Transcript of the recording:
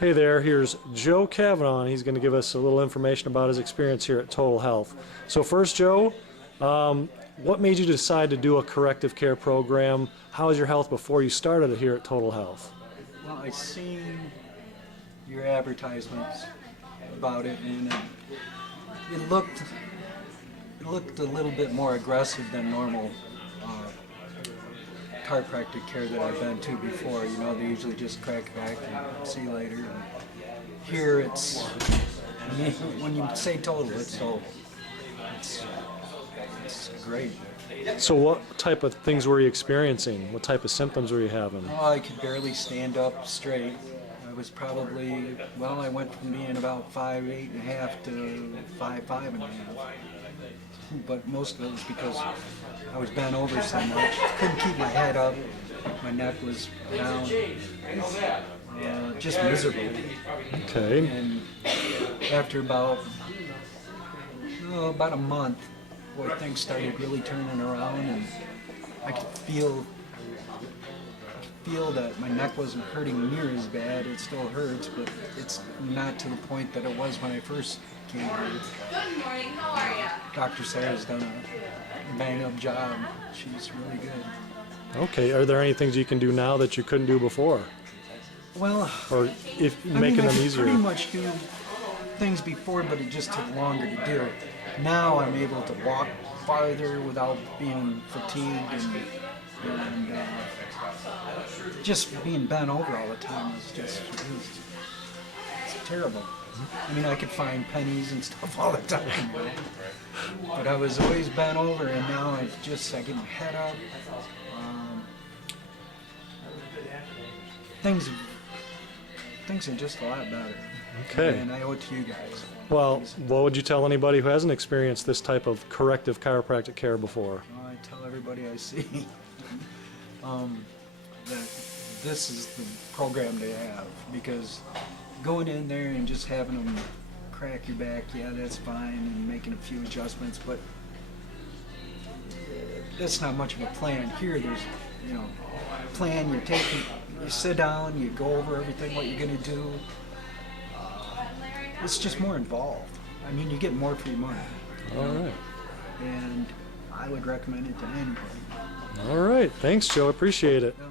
Hey there, here's Joe Kavanaugh, and he's going to give us a little information about his experience here at Total Health. So first, Joe, what made you decide to do a corrective care program? How was your health before you started it here at Total Health? Well, I seen your advertisements about it, and it looked a little bit more aggressive than normal chiropractic care that I've been to before. You know, they usually just crack back and see you later. And here, when you say total, it's total. It's great. So what type of things were you experiencing? What type of symptoms were you having? Oh, I could barely stand up straight. I was probably, well, I went from being about 5'8.5" to 5'5.5". But most of it was because I was bent over so much. Couldn't keep my head up. My neck was down. Just miserable. Okay. And after about a month, boy, things started really turning around, and I could feel that my neck wasn't hurting near as bad. It still hurts, but it's not to the point that it was when I first came here. Good morning, how are you? Dr. Sarah's done a bang-up job. She's really good. Okay, are there any things you can do now that you couldn't do before? Well, Or if I making could them easier? pretty much do things before, but it just took longer to do. Now I'm able to walk farther without being fatigued, and just being bent over all the time is just it's terrible. I mean, I could find pennies and stuff all the time, you know? But I was always bent over, and now I get my head up. Things are just a lot better. Okay. And I owe it to you guys. Well, what would you tell anybody who hasn't experienced this type of corrective chiropractic care before? I tell everybody I see that this is the program to have, because going in there and just having them crack your back, yeah, that's fine, and making a few adjustments, but that's not much of a plan. Here, there's, plan. You sit down, you go over everything, what you're going to do. It's just more involved. I mean, you get more for your money. All right. And I would recommend it to anybody. All right. Thanks, Joe. Appreciate it. Yeah.